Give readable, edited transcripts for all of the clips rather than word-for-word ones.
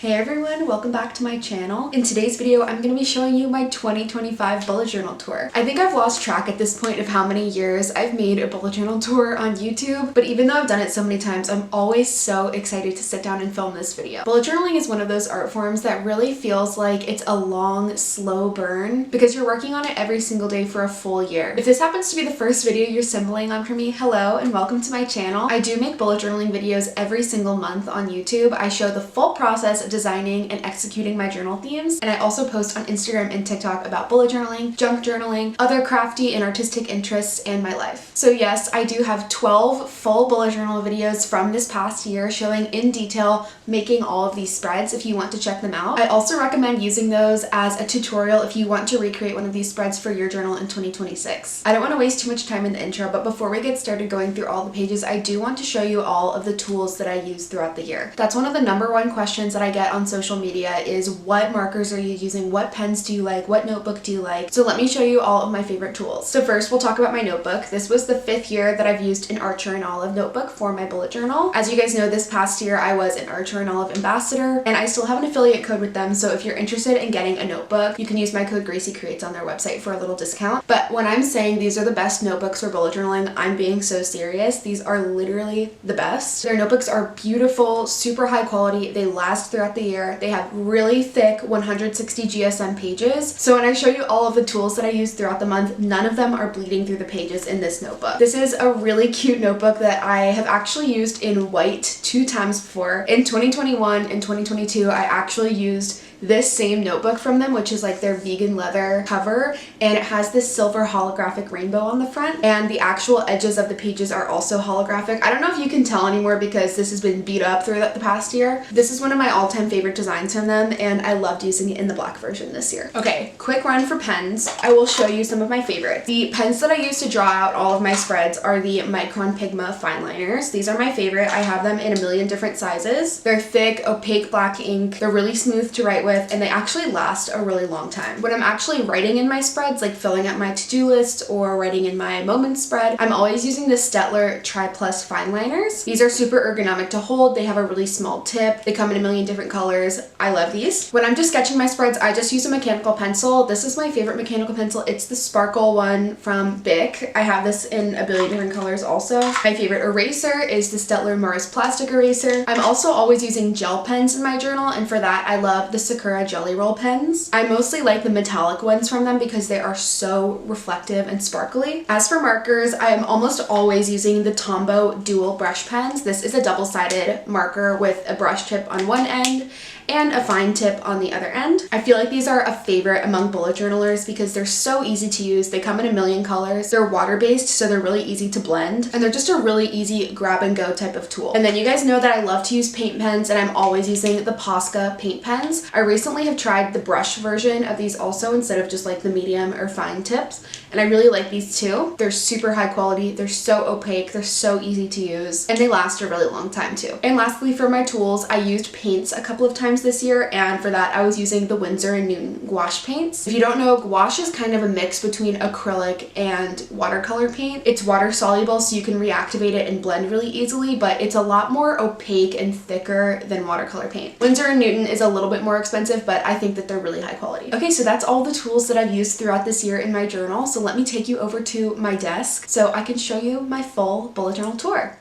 Hey everyone, welcome back to my channel. In today's video, I'm going to be showing you my 2025 bullet journal tour. I think I've lost track at this point of how many years I've made a bullet journal tour on YouTube, but even though I've done it so many times, I'm always so excited to sit down and film this video. Bullet journaling is one of those art forms that really feels like it's a long, slow burn because you're working on it every single day for a full year. If this happens to be the first video you're stumbling on for me, hello and welcome to my channel. I do make bullet journaling videos every single month on YouTube. I show the full process of designing and executing my journal themes, and I also post on Instagram and TikTok about bullet journaling, junk journaling, other crafty and artistic interests, and my life. So yes, I do have 12 full bullet journal videos from this past year showing in detail making all of these spreads if you want to check them out. I also recommend using those as a tutorial if you want to recreate one of these spreads for your journal in 2026. I don't want to waste too much time in the intro, but before we get started going through all the pages, I do want to show you all of the tools that I use throughout the year. That's one of the #1 questions that I get on social media is what markers are you using, what pens do you like, what notebook do you like? So let me show you all of my favorite tools. So first we'll talk about my notebook. This was the 5th year that I've used an Archer and Olive notebook for my bullet journal. As you guys know, this past year I was an Archer and Olive ambassador, and I still have an affiliate code with them, so if you're interested in getting a notebook, you can use my code graciecreates on their website for a little discount. But when I'm saying these are the best notebooks for bullet journaling, I'm being so serious. These are literally the best. Their notebooks are beautiful, super high quality, they last throughout the year. They have really thick 160 GSM pages. So when I show you all of the tools that I use throughout the month, none of them are bleeding through the pages in this notebook. This is a really cute notebook that I have actually used in white 2 times before. In 2021 and 2022, I actually used this same notebook from them, which is like their vegan leather cover, and it has this silver holographic rainbow on the front, and the actual edges of the pages are also holographic. I don't know if you can tell anymore because this has been beat up through the past year. This is one of my all-time favorite designs from them, and I loved using it in the black version this year. Okay, quick run for pens. I will show you some of my favorites. The pens that I use to draw out all of my spreads are the Micron Pigma fine liners. These are my favorite. I have them in a million different sizes. They're thick, opaque black ink. They're really smooth to write with, and they actually last a really long time. When I'm actually writing in my spreads, like filling out my to-do list or writing in my moments spread, I'm always using the Stettler Tri Plus fine liners. These are super ergonomic to hold. They have a really small tip. They come in a million different colors. I love these. When I'm just sketching my spreads, I just use a mechanical pencil. This is my favorite mechanical pencil. It's the Sparkle one from Bic. I have this in a billion different colors also. My favorite eraser is the Stettler Mars plastic eraser. I'm also always using gel pens in my journal, and for that I love the Sakura Jelly Roll pens. I mostly like the metallic ones from them because they are so reflective and sparkly. As for markers, I am almost always using the Tombow dual brush pens. This is a double-sided marker with a brush tip on one end and a fine tip on the other end. I feel like these are a favorite among bullet journalers because they're so easy to use. They come in a million colors. They're water-based, so they're really easy to blend, and they're just a really easy grab-and-go type of tool. And then you guys know that I love to use paint pens, and I'm always using the Posca paint pens. I recently have tried the brush version of these also instead of just like the medium or fine tips, and I really like these too. They're super high quality, they're so opaque, they're so easy to use, and they last a really long time too. And lastly, for my tools, I used paints a couple of times this year, and for that I was using the Winsor & Newton gouache paints. If you don't know, gouache is kind of a mix between acrylic and watercolor paint. It's water soluble, so you can reactivate it and blend really easily, but it's a lot more opaque and thicker than watercolor paint. Winsor & Newton is a little bit more expensive, but I think that they're really high quality. Okay, so that's all the tools that I've used throughout this year in my journal. So let me take you over to my desk so I can show you my full bullet journal tour.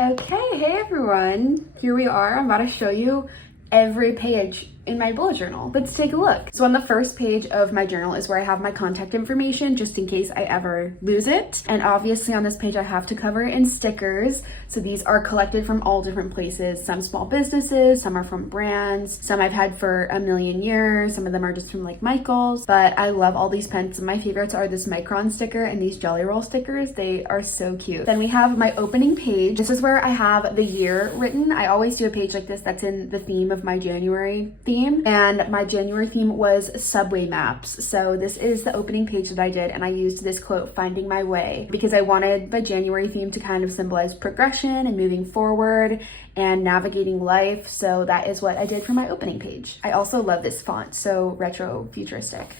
Okay, hey everyone. Here we are. I'm about to show you every page in my bullet journal. Let's take a look. So on the first page of my journal is where I have my contact information just in case I ever lose it. And obviously on this page I have to cover in stickers. So these are collected from all different places. Some small businesses, some are from brands, some I've had for a million years, some of them are just from like Michael's. But I love all these pens. Some of my favorites are this Micron sticker and these Jelly Roll stickers. They are so cute. Then we have my opening page. This is where I have the year written. I always do a page like this that's in the theme of my January theme, and my January theme was subway maps. So this is the opening page that I did, and I used this quote, "Finding my way," because I wanted my January theme to kind of symbolize progression and moving forward and navigating life. So that is what I did for my opening page. I also love this font, so retro futuristic.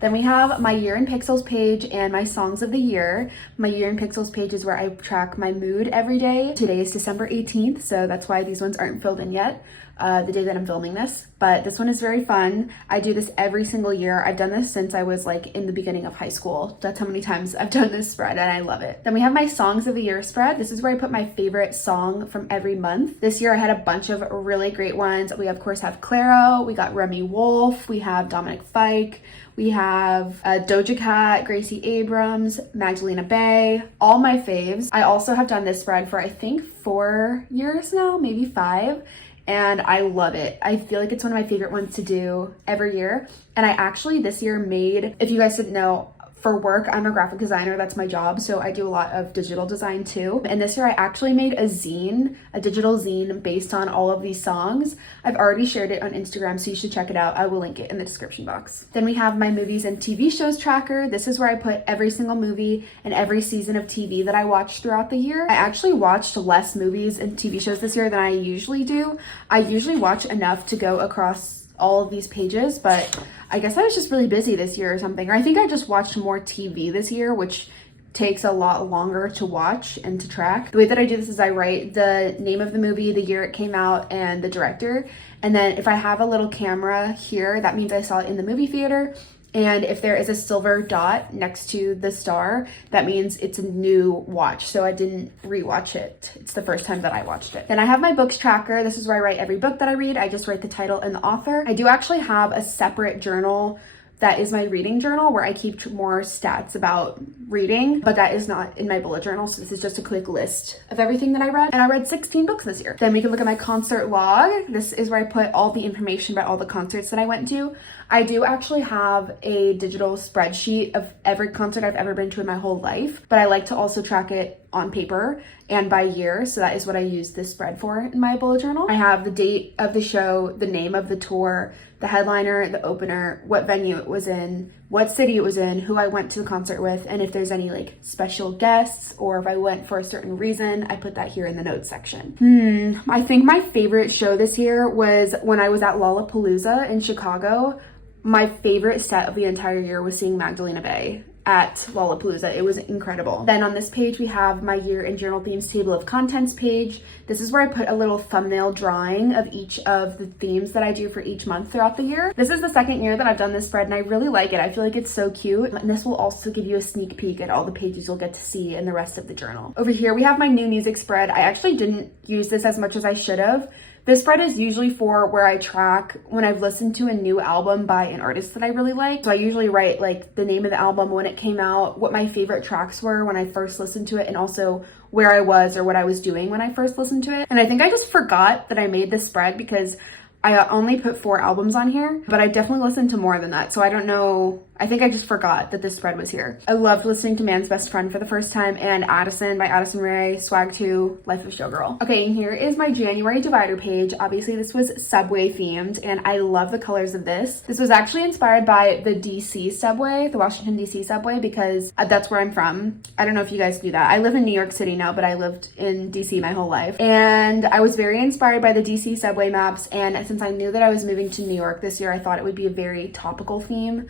Then we have my Year in Pixels page and my Songs of the Year. My Year in Pixels page is where I track my mood every day. Today is December 18th, so that's why these ones aren't filled in yet. the day that I'm filming this, but this one is very fun. I do this every single year. I've done this since I was like in the beginning of high school. That's how many times I've done this spread and I love it. Then we have my songs of the year spread. This is where I put my favorite song from every month. This year I had a bunch of really great ones. We of course have Clairo, we got Remy Wolf, we have Dominic Fike, we have Doja Cat, Gracie Abrams, Magdalena Bay, all my faves. I also have done this spread for I think 4 years now, maybe 5. And I love it. I feel like it's one of my favorite ones to do every year. And I actually this year made, if you guys didn't know, for work, I'm a graphic designer, that's my job, so I do a lot of digital design too. And this year I actually made a zine, a digital zine based on all of these songs. I've already shared it on Instagram, so you should check it out. I will link it in the description box. Then we have my movies and TV shows tracker. This is where I put every single movie and every season of TV that I watched throughout the year. I actually watched less movies and TV shows this year than I usually do. I usually watch enough to go across all of these pages, but I guess I was just really busy this year or something. Or I think I just watched more TV this year, which takes a lot longer to watch and to track. The way that I do this is I write the name of the movie, the year it came out, and the director. And then if I have a little camera here, that means I saw it in the movie theater. And if there is a silver dot next to the star, that means it's a new watch. So I didn't rewatch it. It's the first time that I watched it. Then I have my books tracker. This is where I write every book that I read. I just write the title and the author. I do actually have a separate journal that is my reading journal where I keep more stats about reading, but that is not in my bullet journal. So this is just a quick list of everything that I read. And I read 16 books this year. Then we can look at my concert log. This is where I put all the information about all the concerts that I went to. I do actually have a digital spreadsheet of every concert I've ever been to in my whole life, but I like to also track it on paper and by year. So that is what I use this spread for in my bullet journal. I have the date of the show, the name of the tour, the headliner, the opener, what venue it was in, what city it was in, who I went to the concert with, and if there's any like special guests or if I went for a certain reason, I put that here in the notes section. I think my favorite show this year was when I was at Lollapalooza in Chicago. My favorite set of the entire year was seeing Magdalena Bay at Lollapalooza. It was incredible. Then on this page, we have my year in journal themes table of contents page. This is where I put a little thumbnail drawing of each of the themes that I do for each month throughout the year. This is the second year that I've done this spread and I really like it. I feel like it's so cute. And this will also give you a sneak peek at all the pages you'll get to see in the rest of the journal. Over here, we have my new music spread. I actually didn't use this as much as I should have. This spread is usually for where I track when I've listened to a new album by an artist that I really like. So I usually write like the name of the album, when it came out, what my favorite tracks were when I first listened to it, and also where I was or what I was doing when I first listened to it. And I think I just forgot that I made this spread because I only put 4 albums on here, but I definitely listened to more than that. So I don't know. I think I just forgot that this spread was here. I loved listening to Man's Best Friend for the first time and Addison by Addison Rae, Swag 2, Life of Showgirl. Okay, and here is my January divider page. Obviously, this was Subway themed, and I love the colors of this. This was actually inspired by the DC subway, the Washington, DC subway, because that's where I'm from. I don't know if you guys do that. I live in New York City now, but I lived in DC my whole life. And I was very inspired by the DC subway maps, and since I knew that I was moving to New York this year, I thought it would be a very topical theme.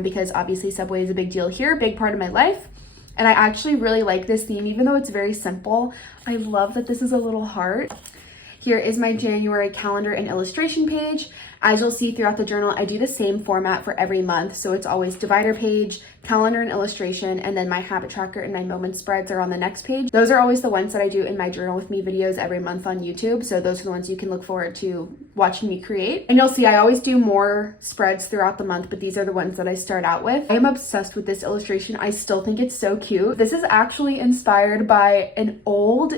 Because obviously Subway is a big deal here, big part of my life. And I actually really like this theme, even though it's very simple. I love that this is a little heart. Here is my January calendar and illustration page. As you'll see throughout the journal, I do the same format for every month. So it's always divider page, calendar and illustration, and then my habit tracker and my moment spreads are on the next page. Those are always the ones that I do in my Journal With Me videos every month on YouTube. So those are the ones you can look forward to watching me create. And you'll see I always do more spreads throughout the month, but these are the ones that I start out with. I am obsessed with this illustration. I still think it's so cute. This is actually inspired by an old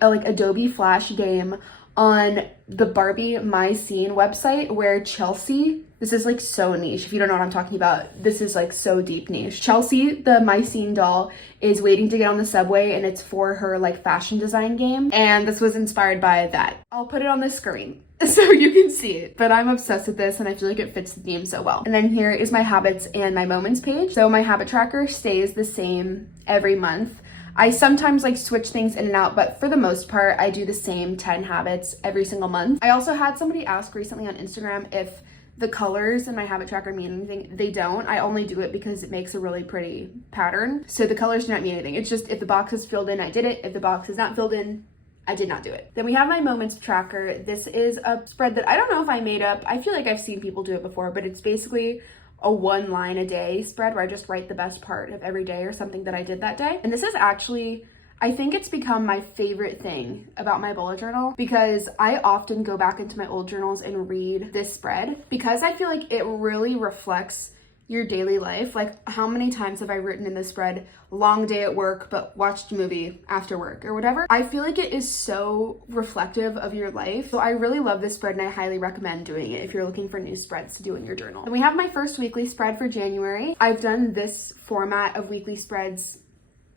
like Adobe Flash game on the Barbie My Scene website where Chelsea, this is like so niche. If you don't know what I'm talking about, this is like so deep niche. Chelsea, the My Scene doll, is waiting to get on the subway and it's for her like fashion design game. And this was inspired by that. I'll put it on the screen so you can see it. But I'm obsessed with this and I feel like it fits the theme so well. And then here is my habits and my moments page. So my habit tracker stays the same every month. I sometimes like switch things in and out, but for the most part, I do the same 10 habits every single month. I also had somebody ask recently on Instagram if the colors in my habit tracker mean anything. They don't. I only do it because it makes a really pretty pattern. So the colors do not mean anything. It's just if the box is filled in, I did it. If the box is not filled in, I did not do it. Then we have my moments tracker. This is a spread that I don't know if I made up. I feel like I've seen people do it before, but it's basically a 1 line a day spread where I just write the best part of every day or something that I did that day. And this is actually, I think it's become my favorite thing about my bullet journal because I often go back into my old journals and read this spread because I feel like it really reflects your daily life. Like, how many times have I written in this spread, long day at work, but watched a movie after work or whatever? I feel like it is so reflective of your life. So I really love this spread and I highly recommend doing it if you're looking for new spreads to do in your journal. And we have my first weekly spread for January. I've done this format of weekly spreads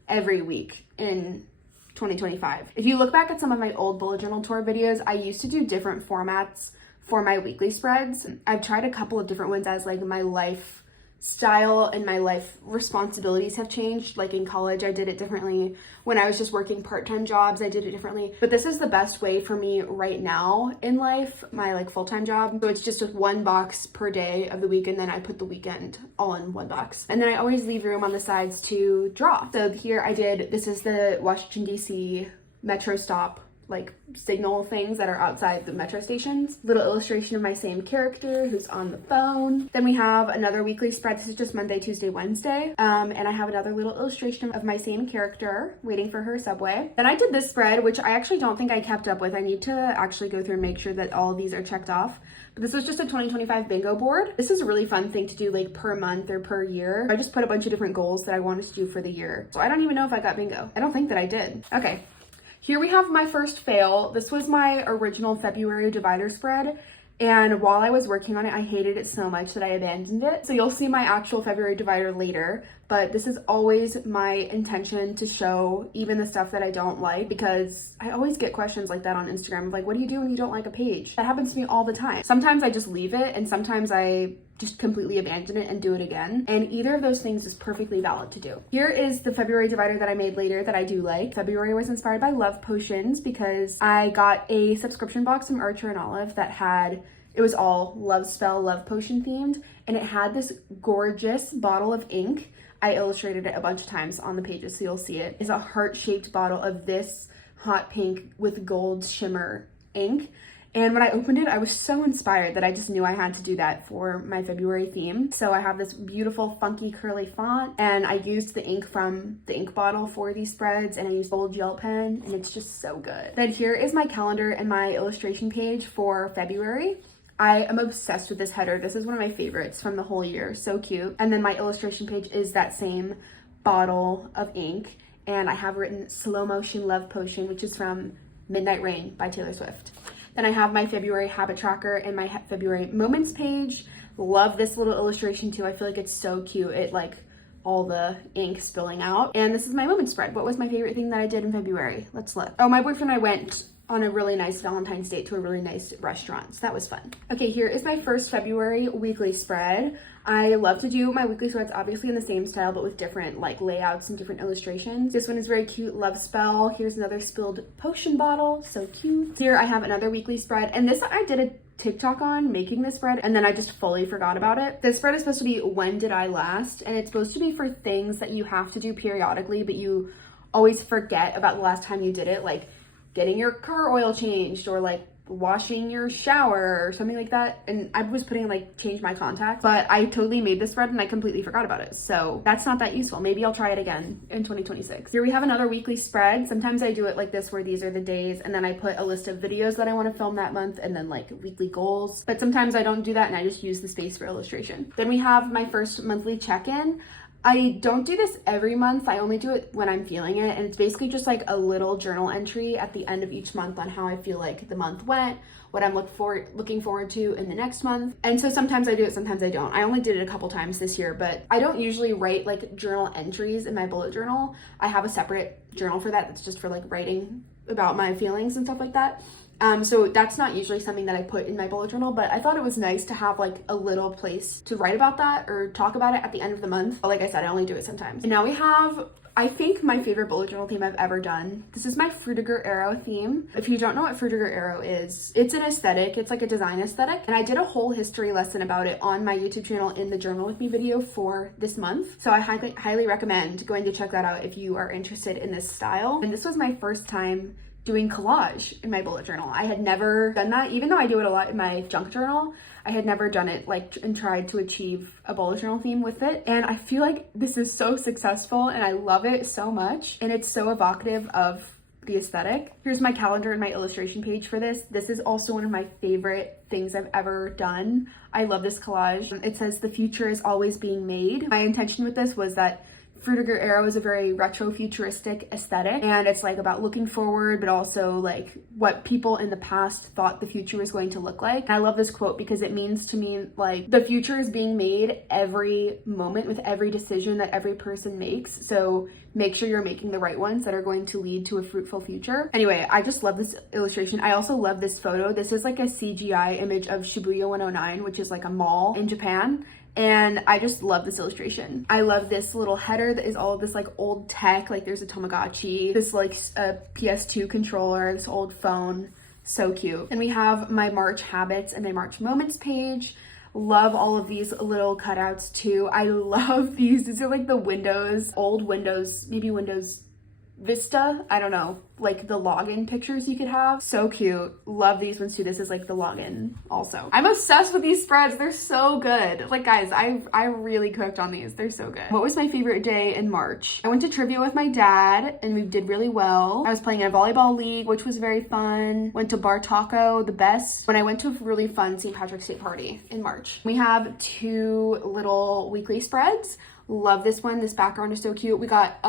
every week in 2025. If you look back at some of my old bullet journal tour videos, I used to do different formats for my weekly spreads. I've tried a couple of different ones as like my life style and my life responsibilities have changed. Like in college, I did it differently. When I was just working part-time jobs, I did it differently. But this is the best way for me right now in life, my like full-time job. So it's just with 1 box per day of the week, and then I put the weekend all in 1 box. And then I always leave room on the sides to draw. So here I did, this is the Washington, D.C. metro stop like signal things that are outside the metro stations. Little illustration of my same character who's on the phone. Then we have another weekly spread. This is just Monday, Tuesday, Wednesday. And I have another little illustration of my same character waiting for her subway. Then I did this spread, which I actually don't think I kept up with. I need to actually go through and make sure that all of these are checked off. But this was just a 2025 bingo board. This is a really fun thing to do like per month or per year. I just put a bunch of different goals that I wanted to do for the year. So I don't even know if I got bingo. I don't think that I did. Okay. Here we have my first fail. This was my original February divider spread, and while I was working on it, I hated it so much that I abandoned it. So you'll see my actual February divider later, but this is always my intention to show even the stuff that I don't like, because I always get questions like that on Instagram, like, what do you do when you don't like a page? That happens to me all the time. Sometimes I just leave it, and sometimes I just completely abandon it and do it again. And either of those things is perfectly valid to do. Here is the February divider that I made later that I do like. February was inspired by love potions because I got a subscription box from Archer and Olive that had, it was all love spell, love potion themed, and it had this gorgeous bottle of ink. I illustrated it a bunch of times on the pages so you'll see it. It's a heart-shaped bottle of this hot pink with gold shimmer ink. And when I opened it, I was so inspired that I just knew I had to do that for my February theme. So I have this beautiful, funky, curly font, and I used the ink from the ink bottle for these spreads, and I used gold gel pen, and it's just so good. Then here is my calendar and my illustration page for February. I am obsessed with this header. This is one of my favorites from the whole year. So cute. And then my illustration page is that same bottle of ink, and I have written Slow Motion Love Potion, which is from Midnight Rain by Taylor Swift. Then I have my February habit tracker and my February moments page. Love this little illustration too. I feel like it's so cute. It like all the ink spilling out. And this is my moment spread. What was my favorite thing that I did in February? Let's look. Oh, my boyfriend and I went on a really nice Valentine's date to a really nice restaurant. So that was fun. Okay, here is my first February weekly spread. I love to do my weekly spreads obviously in the same style, but with different like layouts and different illustrations. This one is very cute, love spell. Here's another spilled potion bottle, so cute. Here I have another weekly spread, and this I did a TikTok on making this spread, and then I just fully forgot about it. This spread is supposed to be when did I last, and it's supposed to be for things that you have to do periodically, but you always forget about the last time you did it, like getting your car oil changed or like washing your shower or something like that. And I was putting like change my contacts, but I totally made this spread and I completely forgot about it. So that's not that useful. Maybe I'll try it again in 2026. Here we have another weekly spread. Sometimes I do it like this where these are the days and then I put a list of videos that I want to film that month and then like weekly goals. But sometimes I don't do that and I just use the space for illustration. Then we have my first monthly check-in. I don't do this every month. I only do it when I'm feeling it. And it's basically just like a little journal entry at the end of each month on how I feel like the month went, what I'm looking forward to in the next month. And so sometimes I do it, sometimes I don't. I only did it a couple times this year, but I don't usually write like journal entries in my bullet journal. I have a separate journal for that that's just for like writing about my feelings and stuff like that. So that's not usually something that I put in my bullet journal, but I thought it was nice to have like a little place to write about that or talk about it at the end of the month. But like I said, I only do it sometimes. And now we have, I think, my favorite bullet journal theme I've ever done. This is my Frutiger Arrow theme. If you don't know what Frutiger Arrow is, it's an aesthetic. It's like a design aesthetic. And I did a whole history lesson about it on my YouTube channel in the Journal With Me video for this month. So I highly recommend going to check that out if you are interested in this style. And this was my first time doing collage in my bullet journal. I had never done that, even though I do it a lot in my junk journal. I had never done it like and tried to achieve a bullet journal theme with it. And I feel like this is so successful and I love it so much. And it's so evocative of the aesthetic. Here's my calendar and my illustration page for this. This is also one of my favorite things I've ever done. I love this collage. It says the future is always being made. My intention with this was that Fruitiger Arrow is a very retro futuristic aesthetic, and it's like about looking forward, but also like what people in the past thought the future was going to look like. And I love this quote because it means to me like the future is being made every moment with every decision that every person makes. So make sure you're making the right ones that are going to lead to a fruitful future. Anyway, I just love this illustration. I also love this photo. This is like a CGI image of Shibuya 109, which is like a mall in Japan. And I just love this illustration. I love this little header that is all of this like old tech, like there's a Tamagotchi, this like a PS2 controller, this old phone, so cute. And we have my March habits and my March moments page. Love all of these little cutouts too. I love these. These are like the Windows, old Windows, maybe Windows Vista, I don't know, like the login pictures you could have. So cute. Love these ones too. This is like the login also. I'm obsessed with these spreads. They're so good. Like guys, I really cooked on these. They're so good. What was my favorite day in March? I went to trivia with my dad and we did really well. I was playing in a volleyball league, which was very fun. Went to Bar Taco, the best. When I went to a really fun St. Patrick's Day party in March. We have two little weekly spreads. Love this one. This background is so cute. We got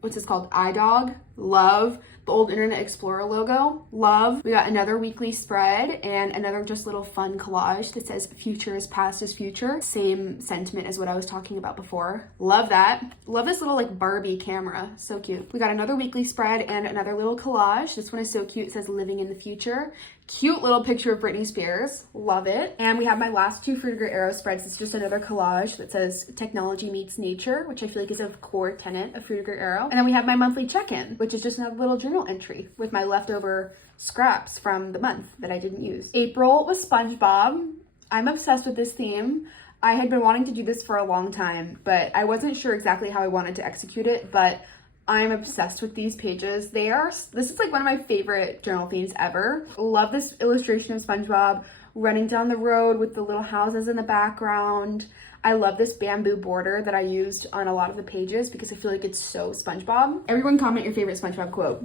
what's this called? iDog. Love. The old Internet Explorer logo. Love. We got another weekly spread and another just little fun collage that says future is past is future. Same sentiment as what I was talking about before. Love that. Love this little like Barbie camera. So cute. We got another weekly spread and another little collage. This one is so cute. It says living in the future. Cute little picture of Britney Spears. Love it. And we have my last two Fruitiger Arrow spreads. It's just another collage that says technology meets nature, which I feel like is a core tenet of Fruitiger Arrow. And then we have my monthly check-in, which is just another little journal entry with my leftover scraps from the month that I didn't use. April was SpongeBob. I'm obsessed with this theme. I had been wanting to do this for a long time, but I wasn't sure exactly how I wanted to execute it, but I'm obsessed with these pages. This is like one of my favorite journal themes ever. Love this illustration of SpongeBob running down the road with the little houses in the background. I love this bamboo border that I used on a lot of the pages because I feel like it's so SpongeBob. Everyone comment your favorite SpongeBob quote.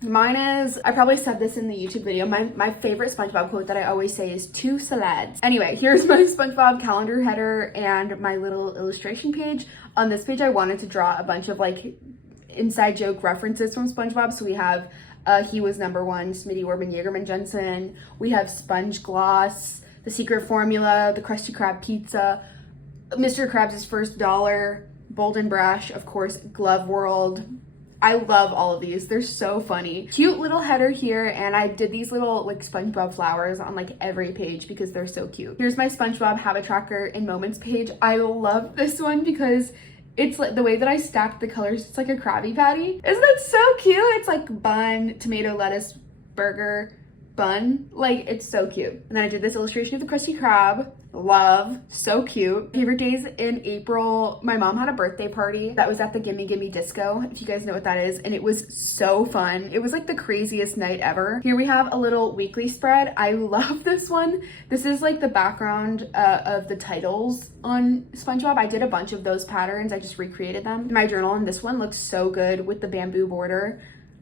Mine is, I probably said this in the YouTube video, my favorite SpongeBob quote that I always say is two salads. Anyway, here's my SpongeBob calendar header and my little illustration page. On this page, I wanted to draw a bunch of like inside joke references from SpongeBob. So we have He Was Number One, Smitty Orban Jaegerman Jensen. We have Sponge Gloss, The Secret Formula, the Krusty Krab Pizza, Mr. Krabs' First Dollar, Bold and Brash, of course, Glove World. I love all of these. They're so funny. Cute little header here, and I did these little like SpongeBob flowers on like every page because they're so cute. Here's my SpongeBob habit tracker in moments page. I love this one because it's like the way that I stacked the colors. It's like a Krabby Patty. Isn't that so cute? It's like bun, tomato, lettuce, burger, bun. Like, it's so cute. And then I did this illustration of the Krusty Krab. Love. So cute. Favorite days in April. My mom had a birthday party that was at the Gimme Gimme Disco, if you guys know what that is, and it was so fun. It was like the craziest night ever. Here we have a little weekly spread. I love this one. This is like the background of the titles on SpongeBob. I did a bunch of those patterns. I just recreated them in my journal, and this one looks so good with the bamboo border.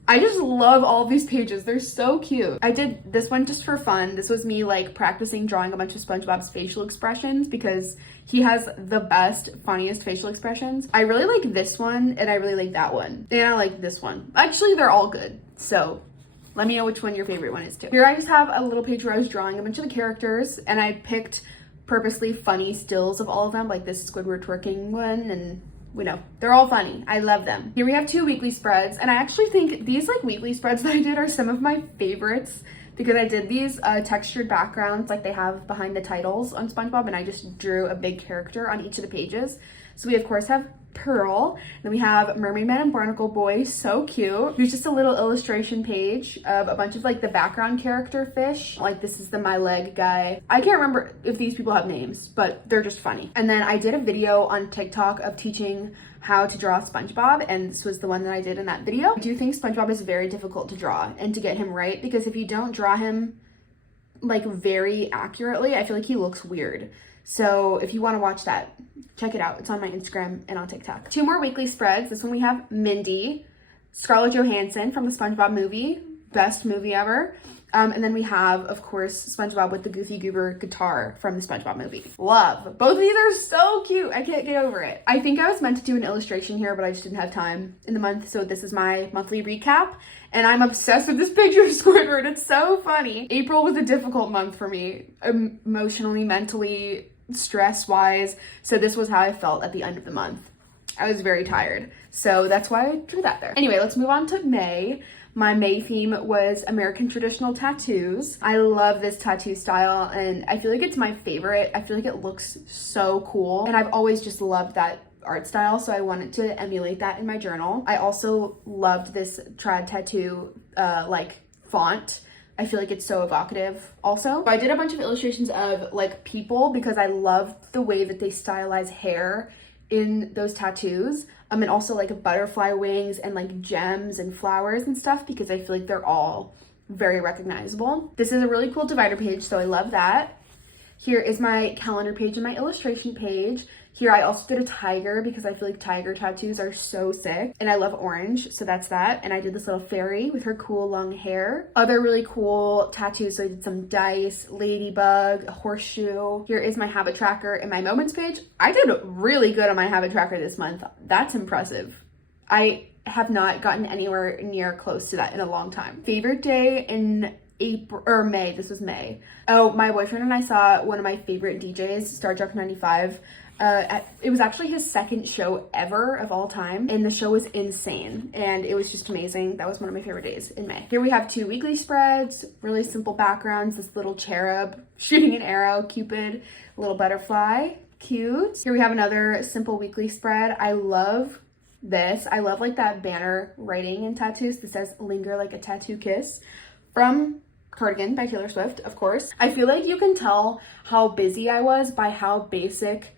I just love all of these pages. They're so cute. I did this one just for fun. This was me like practicing drawing a bunch of SpongeBob's facial expressions because he has the best, funniest facial expressions. I really like this one and I really like that one. And I like this one. Actually, they're all good. So let me know which one your favorite one is too. Here I just have a little page where I was drawing a bunch of the characters and I picked purposely funny stills of all of them, like this Squidward twerking one, and we know they're all funny. I love them. Here we have two weekly spreads, and I actually think these like weekly spreads that I did are some of my favorites because I did these textured backgrounds like they have behind the titles on SpongeBob, and I just drew a big character on each of the pages. So we of course have Pearl. Then we have Mermaid Man and Barnacle Boy, so cute. Here's just a little illustration page of a bunch of like the background character fish. Like this is the My Leg guy. I can't remember if these people have names, but they're just funny. And then I did a video on TikTok of teaching how to draw SpongeBob, and this was the one that I did in that video. I do think SpongeBob is very difficult to draw and to get him right, because if you don't draw him like very accurately, I feel like he looks weird. So if you want to watch that, check it out. It's on my Instagram and on TikTok. 2 more weekly spreads. This one we have Mindy, Scarlett Johansson from the SpongeBob movie, best movie ever. And then we have, of course, SpongeBob with the Goofy Goober guitar from the SpongeBob movie. Love. Both of these are so cute. I can't get over it. I think I was meant to do an illustration here, but I just didn't have time in the month. So this is my monthly recap. And I'm obsessed with this picture of Squidward. It's so funny. April was a difficult month for me, emotionally, mentally, stress-wise. So this was how I felt at the end of the month. I was very tired. So that's why I drew that there. Anyway, let's move on to May. My May theme was American traditional tattoos. I love this tattoo style and I feel like it's my favorite. I feel like it looks so cool. And I've always just loved that art style, so I wanted to emulate that in my journal. I also loved this trad tattoo like font. I feel like it's so evocative also. So I did a bunch of illustrations of like people because I loved the way that they stylize hair in those tattoos. And also like butterfly wings and like gems and flowers and stuff, because I feel like they're all very recognizable. This is a really cool divider page, so I love that. Here is my calendar page and my illustration page. Here I also did a tiger because I feel like tiger tattoos are so sick. And I love orange, so that's that. And I did this little fairy with her cool long hair. Other really cool tattoos, so I did some dice, ladybug, a horseshoe. Here is my habit tracker and my moments page. I did really good on my habit tracker this month. That's impressive. I have not gotten anywhere near close to that in a long time. Favorite day in April or May. This was May. Oh, my boyfriend and I saw one of my favorite DJs, Star Trek 95. It was actually his second show ever of all time, and the show was insane and it was just amazing. That was one of my favorite days in May. Here we have 2 weekly spreads, really simple backgrounds, this little cherub shooting an arrow, Cupid, a little butterfly, cute. Here we have another simple weekly spread. I love this. I love like that banner writing in tattoos that says "Linger like a tattoo kiss" from Cardigan by Taylor Swift, of course. I feel like you can tell how busy I was by how basic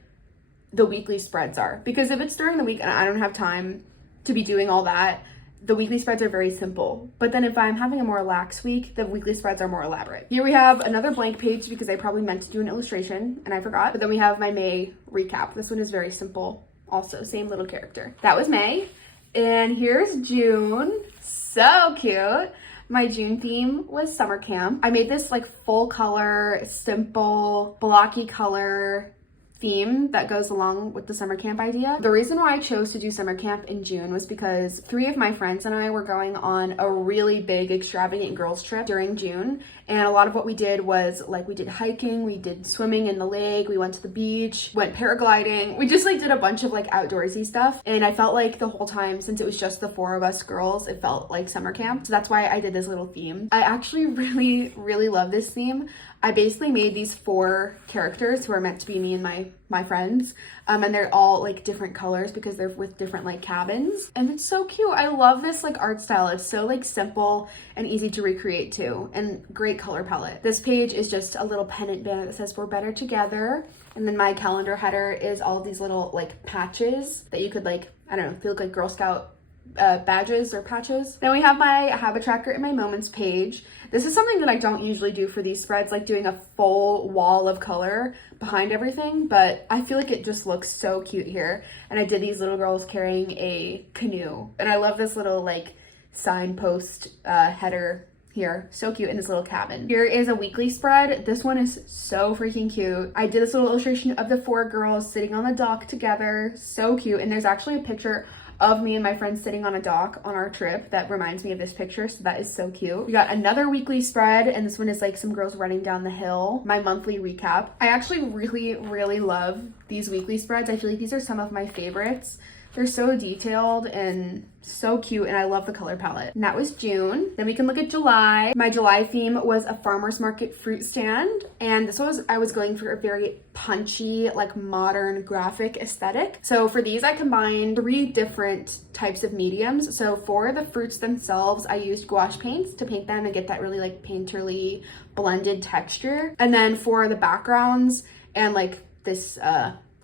the weekly spreads are, because if it's during the week and I don't have time to be doing all that, the weekly spreads are very simple. But then if I'm having a more lax week, the weekly spreads are more elaborate. Here we have another blank page because I probably meant to do an illustration and I forgot. But then we have my May recap. This one is very simple. Also, same little character. That was May. And here's June. So cute. My June theme was summer camp. I made this like full color, simple, blocky color theme that goes along with the summer camp idea. The reason why I chose to do summer camp in June was because 3 of my friends and I were going on a really big extravagant girls trip during June, and a lot of what we did was like we did hiking, we did swimming in the lake, we went to the beach, went paragliding. We just like did a bunch of like outdoorsy stuff, and I felt like the whole time, since it was just the 4 of us girls, it felt like summer camp. So that's why I did this little theme. I actually really love this theme. I basically made these 4 characters who are meant to be me and my friends, and they're all like different colors because they're with different like cabins, and it's so cute. I love this like art style. It's so like simple and easy to recreate too, and great color palette. This page is just a little pennant banner that says "We're better together," and then my calendar header is all of these little like patches that you could like, I don't know, they look like Girl Scout badges or patches. Then we have my habit tracker and my moments page. This is something that I don't usually do for these spreads, like doing a full wall of color behind everything, but I feel like it just looks so cute here. And I did these little girls carrying a canoe, and I love this little like signpost header here. So cute in this little cabin. Here is a weekly spread. This one is so freaking cute. I did this little illustration of the 4 girls sitting on the dock together. So cute. And there's actually a picture of me and my friends sitting on a dock on our trip that reminds me of this picture, so that is so cute. We got another weekly spread, and this one is like some girls running down the hill. My monthly recap. I actually really love these weekly spreads. I feel like these are some of my favorites They're so detailed and so cute, and I love the color palette. And that was June. Then we can look at July. My July theme was a farmer's market fruit stand, and I was going for a very punchy, like modern graphic aesthetic. So for these, I combined 3 different types of mediums. So for the fruits themselves, I used gouache paints to paint them and get that really like painterly blended texture. And then for the backgrounds and like this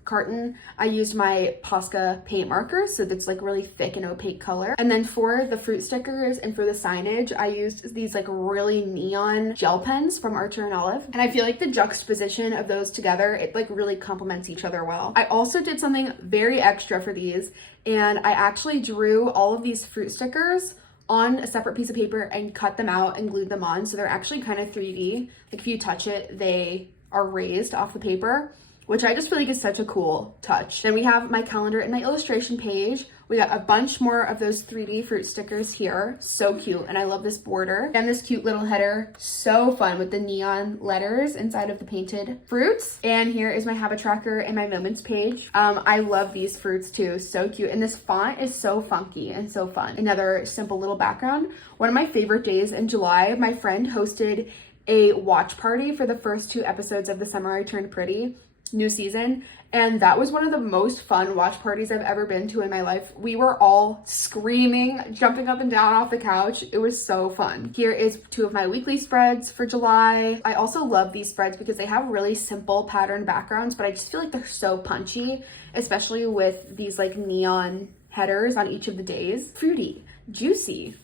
carton, I used my Posca paint markers, so that's like really thick and opaque color. And then for the fruit stickers and for the signage, I used these like really neon gel pens from Archer and Olive. And I feel like the juxtaposition of those together, it like really complements each other well. I also did something very extra for these, and I actually drew all of these fruit stickers on a separate piece of paper and cut them out and glued them on. So they're actually kind of 3D. Like if you touch it, they are raised off the paper, which I just feel like is such a cool touch. Then we have my calendar and my illustration page. We got a bunch more of those 3D fruit stickers here. So cute, and I love this border. And this cute little header, so fun with the neon letters inside of the painted fruits. And here is my habit tracker and my moments page. I love these fruits too, so cute. And this font is so funky and so fun. Another simple little background. One of my favorite days in July, my friend hosted a watch party for the first 2 episodes of The Summer I Turned Pretty new season, and that was one of the most fun watch parties I've ever been to in my life. We were all screaming, jumping up and down off the couch. It was so fun. Here is 2 of my weekly spreads for July. I also love these spreads because they have really simple pattern backgrounds, but I just feel like they're so punchy, especially with these like neon headers on each of the days. Fruity, juicy,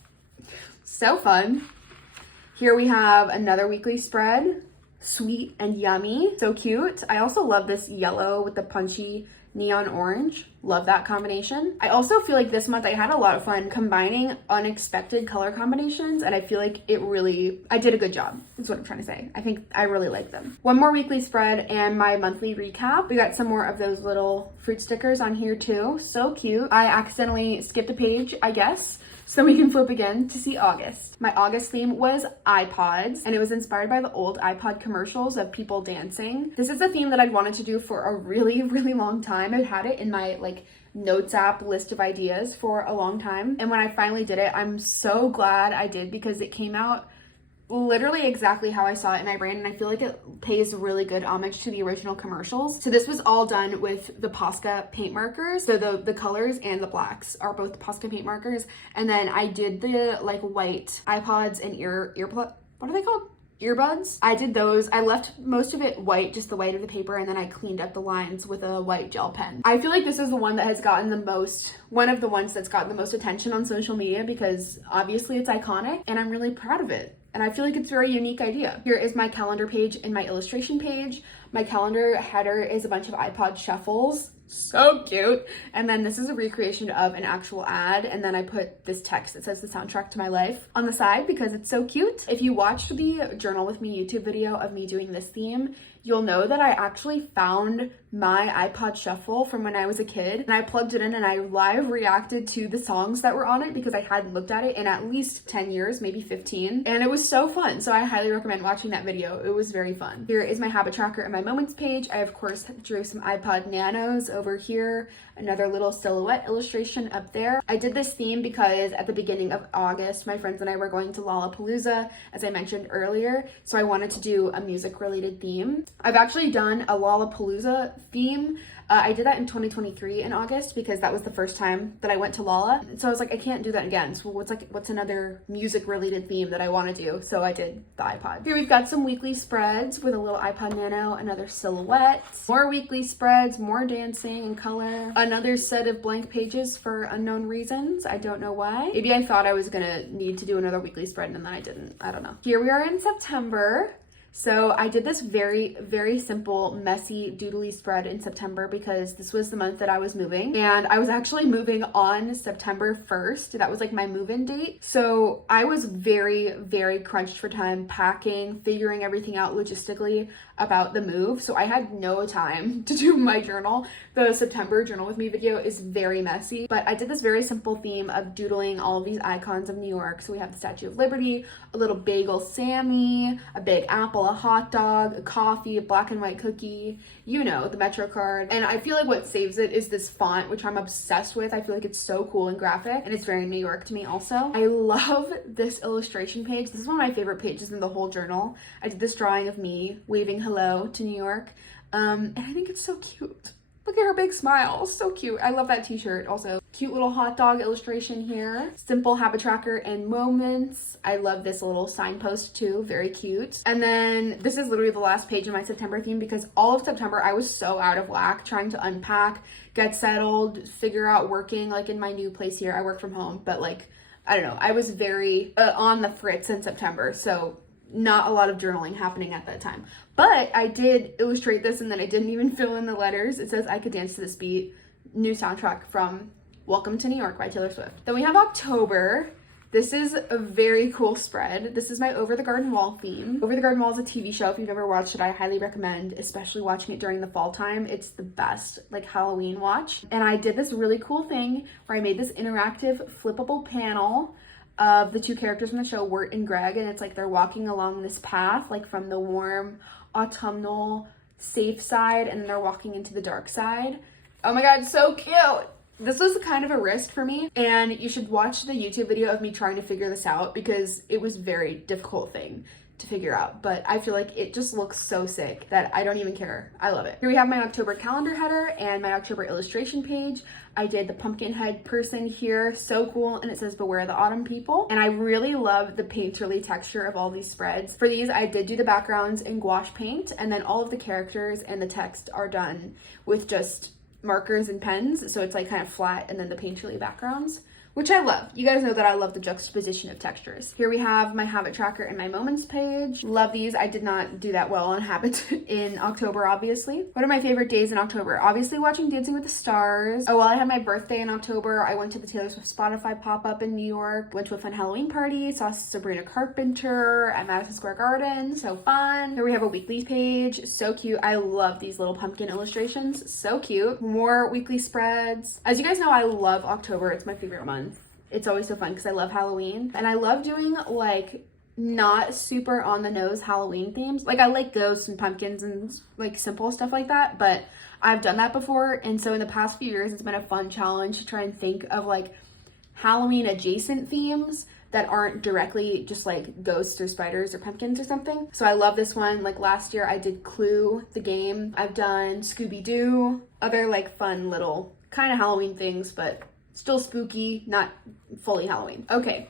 so fun. Here we have another weekly spread. Sweet and yummy, so cute. I also love this yellow with the punchy neon orange. Love that combination. I also feel like this month I had a lot of fun combining unexpected color combinations, and I feel like I did a good job, is what I'm trying to say. I think I really like them. One more weekly spread and my monthly recap. We got some more of those little fruit stickers on here too. So cute. I accidentally skipped a page, I guess, so we can flip again to see August. My August theme was iPods, and it was inspired by the old iPod commercials of people dancing. This is a theme that I'd wanted to do for a really, really long time. I've had it in my like notes app list of ideas for a long time, and when I finally did it, I'm so glad I did because it came out literally exactly how I saw it in my brain, and I feel like it pays really good homage to the original commercials. So this was all done with the Posca paint markers. So the colors and the blacks are both Posca paint markers, and then I did the like white iPods and what are they called? Earbuds. I did those. I left most of it white, just the white of the paper, and then I cleaned up the lines with a white gel pen. I feel like this is the one that has gotten one of the ones that's gotten the most attention on social media because obviously it's iconic and I'm really proud of it. And I feel like it's a very unique idea. Here is my calendar page and my illustration page. My calendar header is a bunch of iPod shuffles. So cute. And then this is a recreation of an actual ad. And then I put this text that says the soundtrack to my life on the side because it's so cute. If you watched the Journal With Me YouTube video of me doing this theme, you'll know that I actually found my iPod shuffle from when I was a kid, and I plugged it in and I live reacted to the songs that were on it because I hadn't looked at it in at least 10 years, maybe 15, and it was so fun. So I highly recommend watching that video. It was very fun. Here is my habit tracker and my moments page. I of course drew some iPod Nanos over here, another little silhouette illustration up there. I did this theme because at the beginning of August, my friends and I were going to Lollapalooza, as I mentioned earlier, so I wanted to do a music related theme. I've actually done a Lollapalooza theme. I did that in 2023 in August because that was the first time that I went to Lolla. So I was like, I can't do that again. So what's another music related theme that I want to do? So I did the iPod. Here we've got some weekly spreads with a little iPod Nano, another silhouette, more weekly spreads, more dancing and color, another set of blank pages for unknown reasons. I don't know why. Maybe I thought I was gonna need to do another weekly spread and then I didn't. I don't know. Here we are in September. So I did this very, very simple, messy, doodly spread in September because this was the month that I was moving. And I was actually moving on September 1st. That was like my move-in date. So I was very, very crunched for time, packing, figuring everything out logistically about the move. So I had no time to do my journal. The September Journal With Me video is very messy, but I did this very simple theme of doodling all of these icons of New York. So we have the Statue of Liberty, a little bagel Sammy, a big apple a hot dog, a coffee, a black and white cookie, you know, the Metro card. And I feel like what saves it is this font, which I'm obsessed with. I feel like it's so cool and graphic, and it's very New York to me also. I love this illustration page. This is one of my favorite pages in the whole journal. I did this drawing of me waving hello to New York, and I think it's so cute. Look at her big smile, so cute. I love that t-shirt also. Cute little hot dog illustration here. Simple habit tracker and moments. I love this little signpost too, very cute. And then this is literally the last page of my September theme because all of September I was so out of whack trying to unpack, get settled, figure out working like in my new place here. I work from home, but like, I don't know. I was very on the fritz in September, so not a lot of journaling happening at that time. But I did illustrate this and then I didn't even fill in the letters. It says I could dance to this beat, new soundtrack from Welcome to New York by Taylor Swift. Then we have October. This is a very cool spread. This is my Over the Garden Wall theme. Over the Garden Wall is a TV show. If you've never watched it, I highly recommend, especially watching it during the fall time. It's the best, like, Halloween watch. And I did this really cool thing where I made this interactive flippable panel of the two characters from the show, Wirt and Greg, and it's like they're walking along this path, like from the warm, autumnal, safe side, and then they're walking into the dark side. Oh my god, so cute! This was kind of a risk for me, and you should watch the YouTube video of me trying to figure this out because it was a very difficult thing to figure out, but I feel like it just looks so sick that I don't even care. I love it. Here we have my October calendar header and my October illustration page. I did the pumpkin head person here, so cool, and it says beware the autumn people. And I really love the painterly texture of all these spreads. For these, I did do the backgrounds in gouache paint, and then all of the characters and the text are done with just markers and pens, so it's like kind of flat, and then the painterly backgrounds, which I love. You guys know that I love the juxtaposition of textures. Here we have my habit tracker and my moments page. Love these. I did not do that well on habits in October, obviously. What are my favorite days in October? Obviously watching Dancing with the Stars. Oh, well, I had my birthday in October. I went to the Taylor Swift Spotify pop-up in New York, went to a fun Halloween party, saw Sabrina Carpenter at Madison Square Garden, so fun. Here we have a weekly page, so cute. I love these little pumpkin illustrations, so cute. More weekly spreads. As you guys know, I love October. It's my favorite month. It's always so fun because I love Halloween, and I love doing like not super on the nose Halloween themes. Like I like ghosts and pumpkins and like simple stuff like that, but I've done that before, and so in the past few years it's been a fun challenge to try and think of like Halloween adjacent themes that aren't directly just like ghosts or spiders or pumpkins or something. So I love this one. Like last year I did Clue the game. I've done Scooby-Doo, other like fun little kind of Halloween things, but still spooky, not fully Halloween. Okay,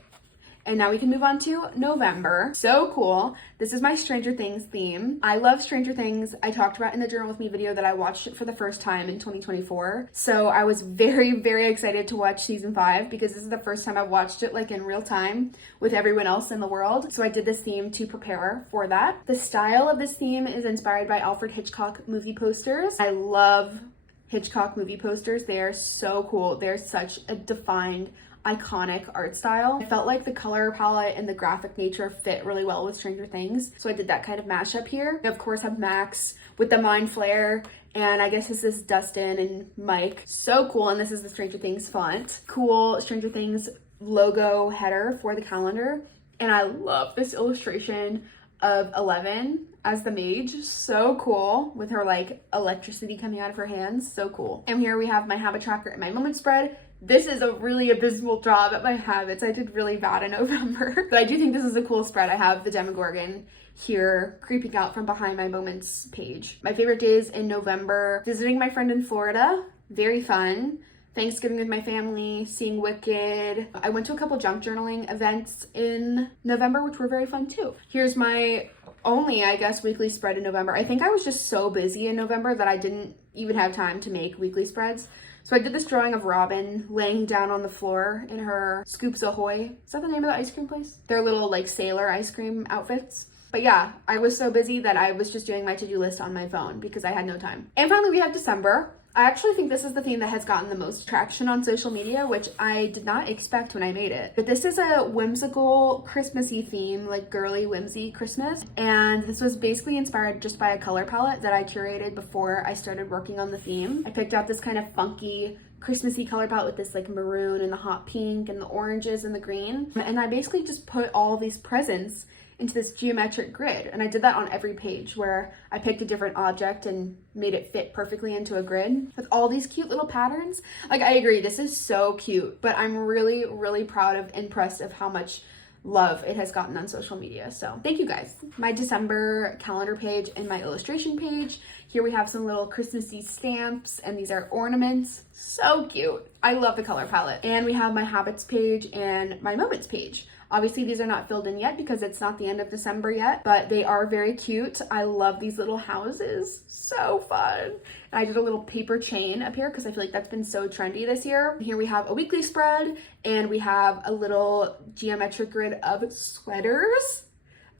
and now we can move on to November. So cool. This is my Stranger Things theme. I love Stranger Things. I talked about in the Journal With Me video that I watched it for the first time in 2024. So I was very, very excited to watch season 5 because this is the first time I've watched it like in real time with everyone else in the world. So I did this theme to prepare for that. The style of this theme is inspired by Alfred Hitchcock movie posters. I love Hitchcock movie posters. They are so cool. They're such a defined, iconic art style. I felt like the color palette and the graphic nature fit really well with Stranger Things, so I did that kind of mashup here. We of course have Max with the mind flare, and I guess this is Dustin and Mike. So cool, and this is the Stranger Things font. Cool Stranger Things logo header for the calendar, and I love this illustration of 11 as the mage. So cool, with her like electricity coming out of her hands. So cool. And here we have my habit tracker and my moment spread. This is a really abysmal job at my habits. I did really bad in November, but I do think this is a cool spread. I have the Demogorgon here creeping out from behind my moments page. My favorite days in November: visiting my friend in Florida, very fun. Thanksgiving with my family, seeing Wicked. I went to a couple junk journaling events in November, which were very fun too. Here's my only, I guess, weekly spread in November. I think I was just so busy in November that I didn't even have time to make weekly spreads. So I did this drawing of Robin laying down on the floor in her Scoops Ahoy. Is that the name of the ice cream place? Their little like sailor ice cream outfits. But yeah, I was so busy that I was just doing my to-do list on my phone because I had no time. And finally we have December. I actually think this is the theme that has gotten the most traction on social media, which I did not expect when I made it. But this is a whimsical Christmassy theme, like girly whimsy Christmas. And this was basically inspired just by a color palette that I curated before I started working on the theme. I picked out this kind of funky Christmassy color palette with this like maroon and the hot pink and the oranges and the green. And I basically just put all these presents into this geometric grid. And I did that on every page where I picked a different object and made it fit perfectly into a grid with all these cute little patterns. Like, I agree, this is so cute, but I'm really, really proud of, impressed of how much love it has gotten on social media. So thank you guys. My December calendar page and my illustration page. Here we have some little Christmassy stamps, and these are ornaments. So cute. I love the color palette. And we have my habits page and my moments page. Obviously, these are not filled in yet because it's not the end of December yet, but they are very cute. I love these little houses. So fun. And I did a little paper chain up here because I feel like that's been so trendy this year. Here we have a weekly spread, and we have a little geometric grid of sweaters.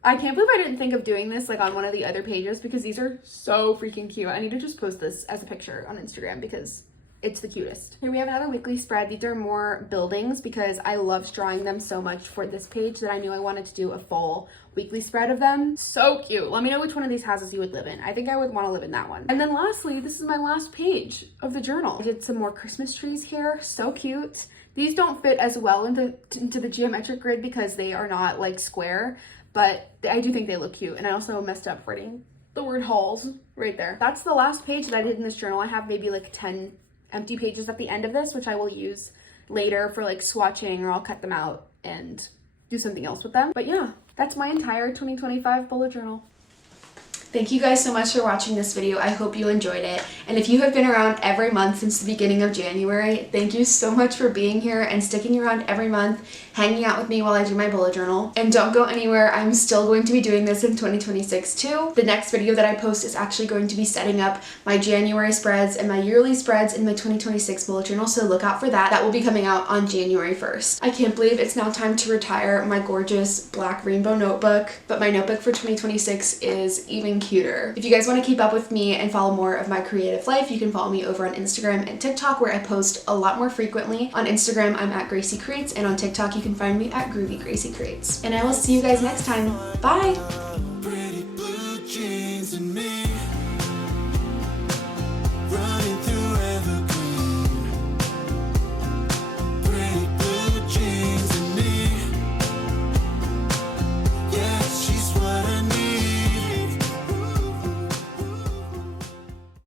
I can't believe I didn't think of doing this like on one of the other pages because these are so freaking cute. I need to just post this as a picture on Instagram because it's the cutest. Here we have another weekly spread. These are more buildings because I loved drawing them so much for this page that I knew I wanted to do a full weekly spread of them. So cute. Let me know which one of these houses you would live in. I think I would want to live in that one. And then lastly, this is my last page of the journal. I did some more Christmas trees here. So cute. These don't fit as well into the geometric grid because they are not like square, but I do think they look cute. And I also messed up writing the word halls right there. That's the last page that I did in this journal. I have maybe like 10 empty pages at the end of this, which I will use later for like swatching, or I'll cut them out and do something else with them. But yeah, that's my entire 2025 bullet journal. Thank you guys so much for watching this video. I hope you enjoyed it. And if you have been around every month since the beginning of January, thank you so much for being here and sticking around every month, hanging out with me while I do my bullet journal. And don't go anywhere. I'm still going to be doing this in 2026 too. The next video that I post is actually going to be setting up my January spreads and my yearly spreads in my 2026 bullet journal, so look out for that. That will be coming out on January 1st. I can't believe it's now time to retire my gorgeous black rainbow notebook, but my notebook for 2026 is even cuter. If you guys want to keep up with me and follow more of my creative life, you can follow me over on Instagram and TikTok, where I post a lot more frequently. On Instagram, I'm at graciecreates, and on TikTok, you can find me at groovy graciecreates. And I will see you guys next time. Bye!